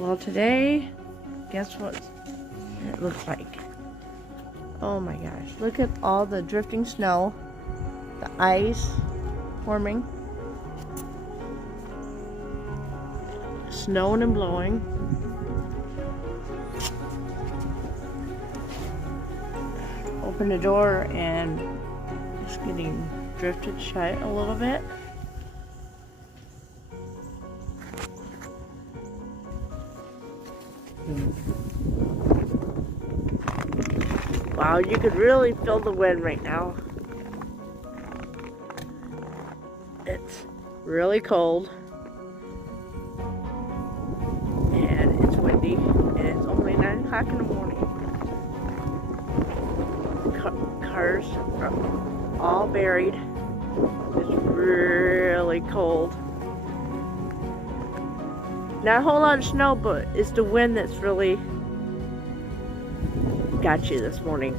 Well, today, guess what it looks like? Oh my gosh, look at all the drifting snow, the ice forming, snowing and blowing. Open the door and it's getting drifted shut a little bit. Wow, you could really feel the wind right now. It's really cold. And it's windy. And it's only 9 o'clock in the morning. Cars are all buried. It's really cold. Not a whole lot of snow, but it's the wind that's really got you this morning.